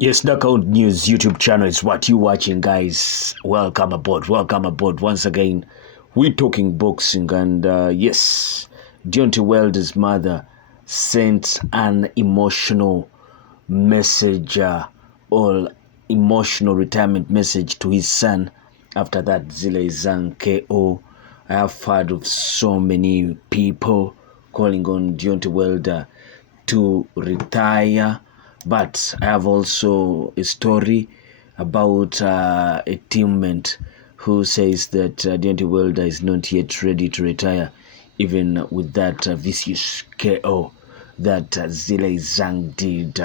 Yes, Knockout News YouTube channel is what you're watching, guys. Welcome aboard. Welcome aboard. Once again, we're talking boxing, and yes, Deontay Wilder's mother sent an emotional message, or emotional retirement message to his son after that Zhilei Zhang KO. I have heard of so many people calling on Deontay Wilder to retire, but I have also a story about a teammate who says that Deontay Wilder is not yet ready to retire, even with that vicious KO that Zhilei Zhang did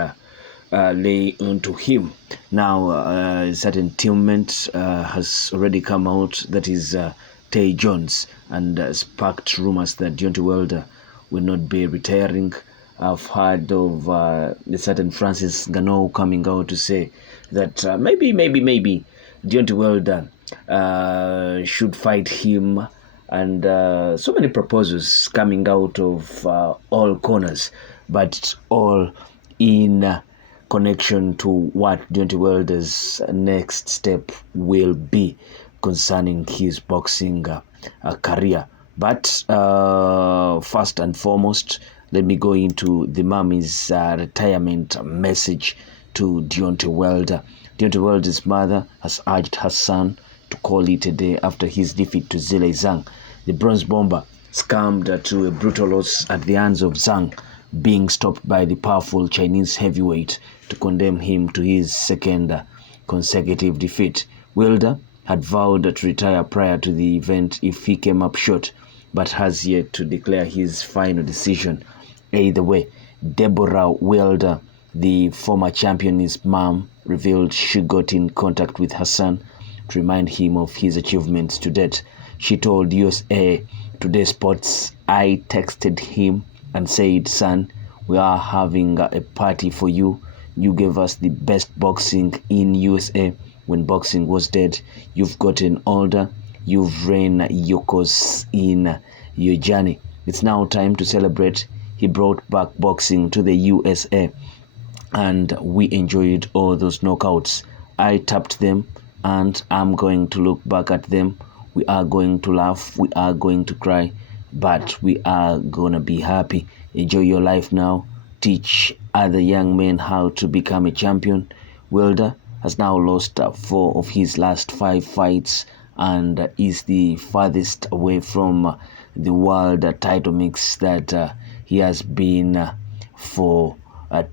lay onto him. Now, a certain teammate has already come out, that is Tay Jones, and sparked rumors that Deontay Wilder will not be retiring. I've heard of a certain Francis Ngannou coming out to say that maybe Deontay Wilder should fight him, and so many proposals coming out of all corners, but all in connection to what Deontay Wilder's next step will be concerning his boxing career. But first and foremost, let me go into the mommy's retirement message to Deontay Wilder. Deontay Wilder's mother has urged her son to call it a day after his defeat to Zhilei Zhang. The bronze bomber succumbed to a brutal loss at the hands of Zhang, being stopped by the powerful Chinese heavyweight to condemn him to his second consecutive defeat. Wilder had vowed to retire prior to the event if he came up short, but has yet to declare his final decision. Either way, Deborah Wilder, the former champion's mom, revealed she got in contact with her son to remind him of his achievements to date. She told USA Today Sports, "I texted him and said, 'Son, we are having a party for you. You gave us the best boxing in USA when boxing was dead. You've gotten older. You've ran your course in your journey. It's now time to celebrate.' He brought back boxing to the USA, and we enjoyed all those knockouts. I tapped them, and I'm going to look back at them. We are going to laugh, we are going to cry, but we are gonna be happy. Enjoy your life now. Teach other young men how to become a champion." Wilder has now lost 4 of his last 5 fights and is the farthest away from the world title mix that he has been for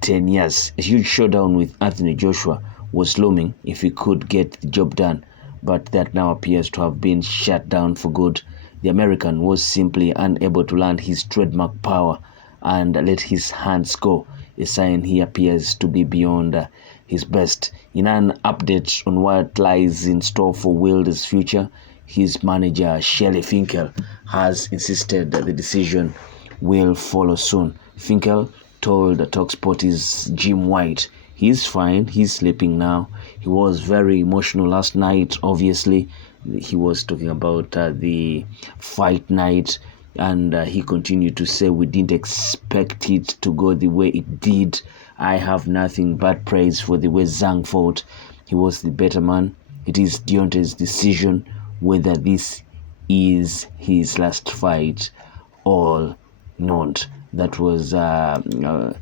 10 years. A huge showdown with Anthony Joshua was looming if he could get the job done, but that now appears to have been shut down for good. The American was simply unable to land his trademark power and let his hands go, a sign he appears to be beyond his best. In an update on what lies in store for Wilder's future, his manager Zhilei Finkel has insisted that the decision will follow soon. Finkel told TalkSport's Jim White he's fine, he's sleeping now. He was very emotional last night, obviously. He was talking about the fight night, and he continued to say, "We didn't expect it to go the way it did. I have nothing but praise for the way Zhang fought. He was the better man. It is Deontay's decision whether this is his last fight or not." That was coming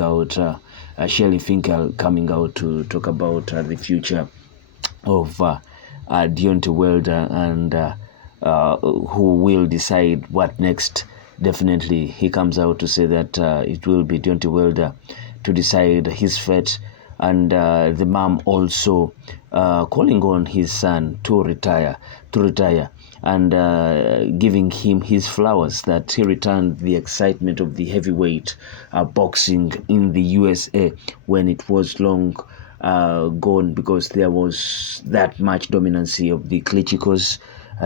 out, Zhilei Finkel coming out to talk about the future of Deontay Wilder and who will decide what next. Definitely, he comes out to say that it will be Deontay Wilder to decide his fate, and the mom also calling on his son to retire, and giving him his flowers that he returned the excitement of the heavyweight boxing in the USA when it was long gone, because there was that much dominancy of the Klitschkos.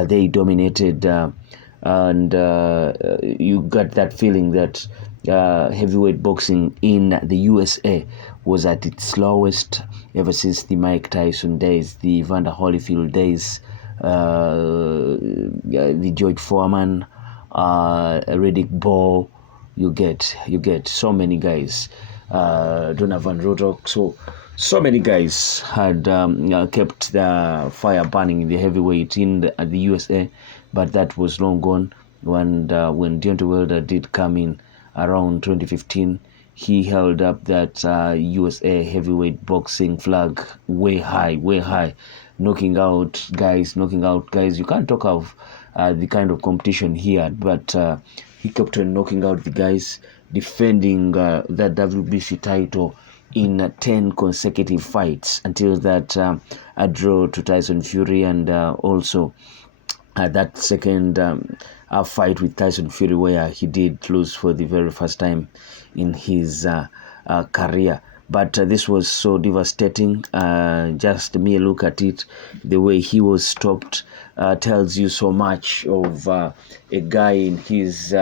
They dominated, and you got that feeling that heavyweight boxing in the USA was at its lowest ever since the Mike Tyson days, the Evander Holyfield days, the George Foreman, Riddick Bowe. You get so many guys Donovan Rotok. So many guys had kept the fire burning in the heavyweight in the USA, but that was long gone. When Deontay Wilder did come in around 2015, he held up that USA heavyweight boxing flag way high, knocking out guys. You can't talk of the kind of competition he had, but he kept on knocking out the guys, defending that WBC title in 10 consecutive fights until that a draw to Tyson Fury, and also that second fight with Tyson Fury, where he did lose for the very first time in his career. But this was so devastating. Just mere look at it, the way he was stopped tells you so much of a guy in his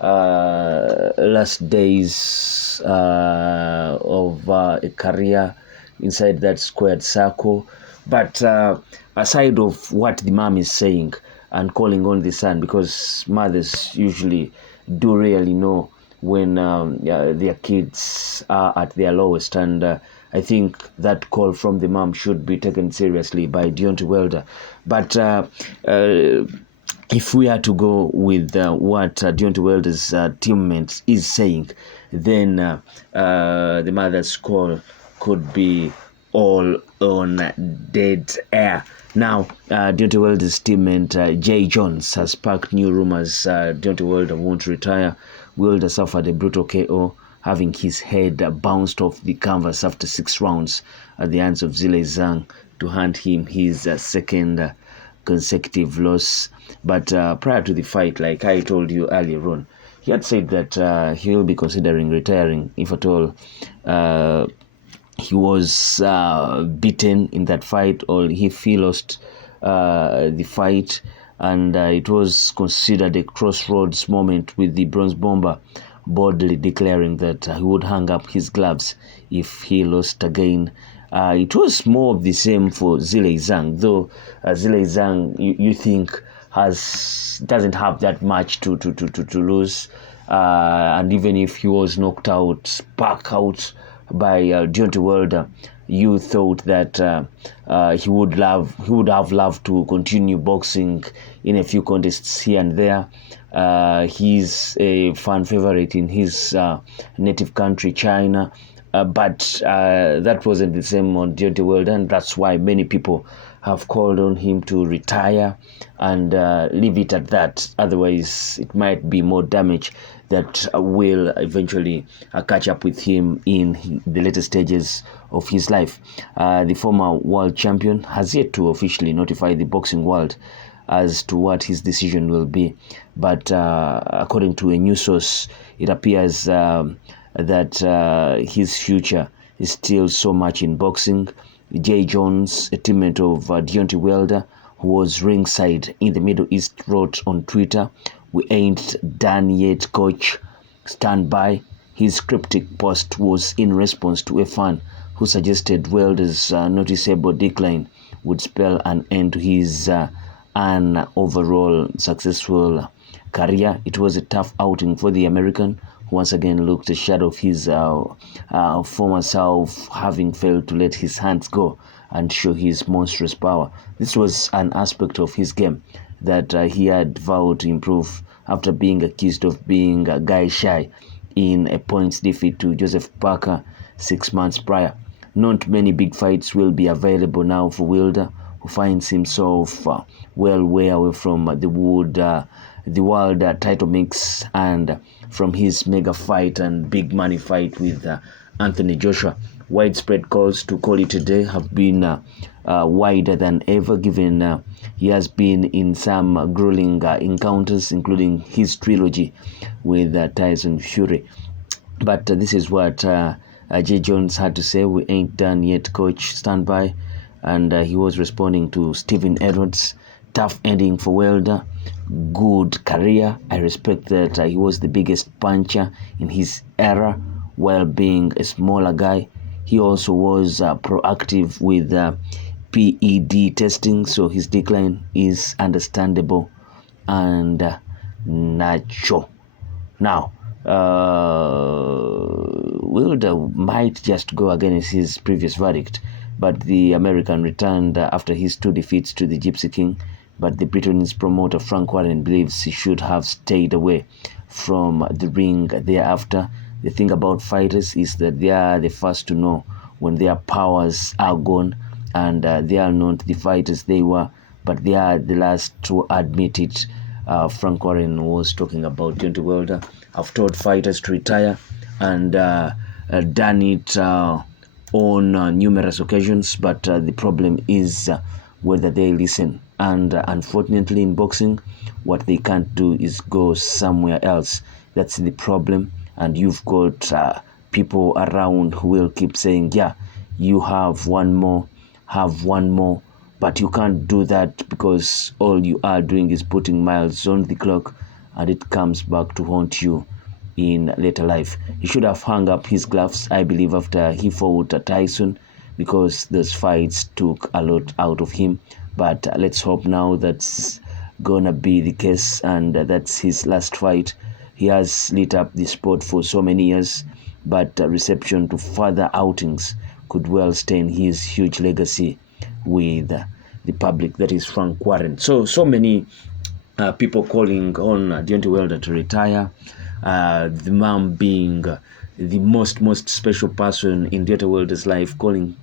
last days of a career inside that squared circle. But aside of what the mom is saying and calling on the son, because mothers usually do really know when their kids are at their lowest, and I think that call from the mom should be taken seriously by Deontay Wilder. But if we are to go with what Deontay Wilder's teammate is saying, then the mother's call could be all on dead air. Now, Deontay Wilder's teammate Jay Jones has sparked new rumors. Deontay Wilder won't retire. Wilder suffered a brutal KO, having his head bounced off the canvas after 6 rounds at the hands of Zhilei Zhang to hand him his second consecutive loss. But prior to the fight, like I told you earlier on, he had said that he will be considering retiring if at all he was beaten in that fight, or if he lost the fight. And it was considered a crossroads moment, with the Bronze Bomber boldly declaring that he would hang up his gloves if he lost again. It was more of the same for Zhilei Zhang, though Zhilei Zhang, you think, doesn't have that much to lose. And even if he was knocked out, back out by Deontay Wilder, you thought that he would have loved to continue boxing in a few contests here and there. He's a fan favorite in his native country, China. But that wasn't the same on Deontay Wilder, and that's why many people have called on him to retire and leave it at that. Otherwise, it might be more damage that will eventually catch up with him in the later stages of his life. The former world champion has yet to officially notify the boxing world as to what his decision will be. But according to a news source, it appears that his future is still so much in boxing. Jay Jones, a teammate of Deontay Wilder, who was ringside in the Middle East, wrote on Twitter, "We ain't done yet, coach. Stand by." His cryptic post was in response to a fan who suggested Wilder's noticeable decline would spell an end to his an overall successful career. It was a tough outing for the American, who once again looked a shadow of his former self, having failed to let his hands go and show his monstrous power. This was an aspect of his game that he had vowed to improve after being accused of being guy shy in a points defeat to Joseph Parker 6 months prior. Not many big fights will be available now for Wilder, who finds himself well way away from the world title mix and from his mega fight and big money fight with Anthony Joshua. Widespread calls to call it a day have been wider than ever, given he has been in some grueling encounters, including his trilogy with Tyson Fury. But this is what Jay Jones had to say. "We ain't done yet, coach. Stand by." And he was responding to Stephen Edwards' tough ending for Wilder. Good career. I respect that he was the biggest puncher in his era while being a smaller guy. He also was proactive with PED testing, so his decline is understandable and natural. Now, Wilder might just go against his previous verdict, but the American returned after his 2 defeats to the Gypsy King. But the Britain's promoter Frank Warren believes he should have stayed away from the ring thereafter. The thing about fighters is that they are the first to know when their powers are gone, and they are not the fighters they were, but they are the last to admit it. Frank Warren was talking about Deontay Wilder. I've told fighters to retire and done it on numerous occasions, but the problem is whether they listen. And unfortunately, in boxing, what they can't do is go somewhere else. That's the problem. And you've got people around who will keep saying, yeah, you have one more, but you can't do that because all you are doing is putting miles on the clock, and it comes back to haunt you in later life. He should have hung up his gloves, I believe, after he fought Tyson, because those fights took a lot out of him. But let's hope now that's gonna be the case, and that's his last fight. He has lit up the sport for so many years, but reception to further outings could well stain his huge legacy with the public. That is Frank Warren. So many people calling on Deontay Wilder to retire. The mom being the most special person in Deontay Wilder's life, calling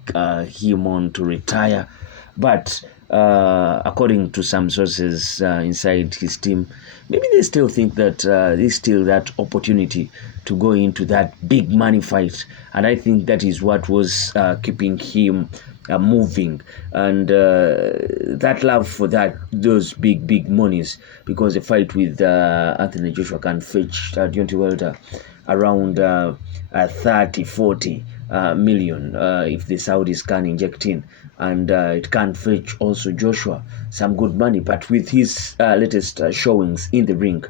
him on to retire. But according to some sources inside his team, maybe they still think that there's still that opportunity to go into that big money fight. And I think that is what was keeping him moving, and that love for those big monies, because a fight with Anthony Joshua can fetch Deontay Wilder around 30-40 million if the Saudis can inject in, and it can fetch also Joshua some good money. But with his latest showings in the ring,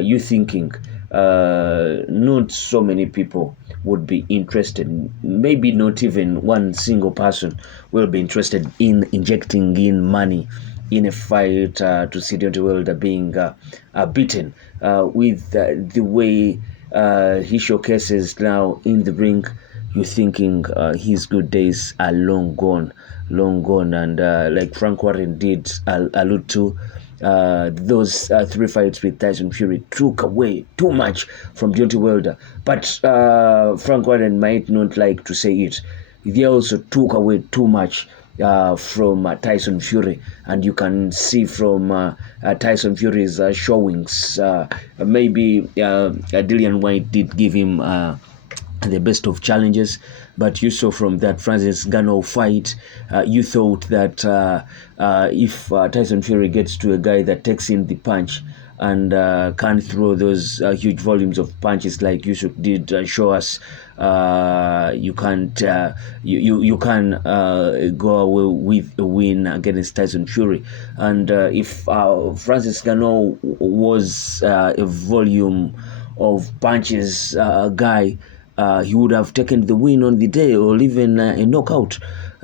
you thinking not so many people would be interested. Maybe not even one single person will be interested in injecting in money in a fight to see Deontay Wilder being beaten with the way he showcases now in the ring. You're thinking his good days are long gone, and like Frank Warren did allude to, those 3 fights with Tyson Fury took away too much from Deontay Wilder. But Frank Warren might not like to say it. They also took away too much from Tyson Fury, and you can see from Tyson Fury's showings, maybe Dillian White did give him the best of challenges, but you saw from that Francis Ngannou fight, you thought that if Tyson Fury gets to a guy that takes in the punch and can't throw those huge volumes of punches like Yusuf did show us, you can't you can go away with a win against Tyson Fury. And if Francis Ngannou was a volume of punches guy, he would have taken the win on the day, or even a knockout.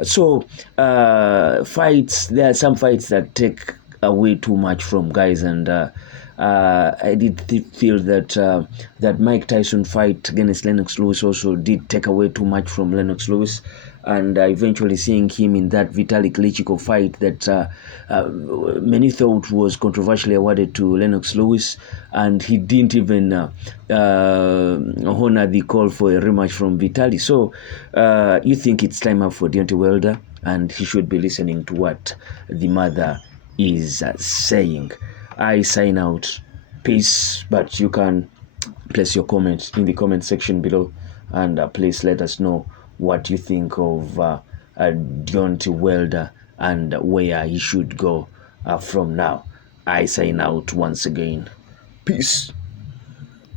So fights, there are some fights that take away too much from guys, and I did feel that that Mike Tyson fight against Lennox Lewis also did take away too much from Lennox Lewis, and eventually seeing him in that Vitaly Klitschko fight that many thought was controversially awarded to Lennox Lewis, and he didn't even honor the call for a rematch from Vitaly. So you think it's time up for Deontay Wilder, and he should be listening to what the mother is saying. I sign out. Peace. But you can place your comments in the comment section below, and please let us know what you think of Deontay Wilder and where he should go from now. I sign out once again. Peace.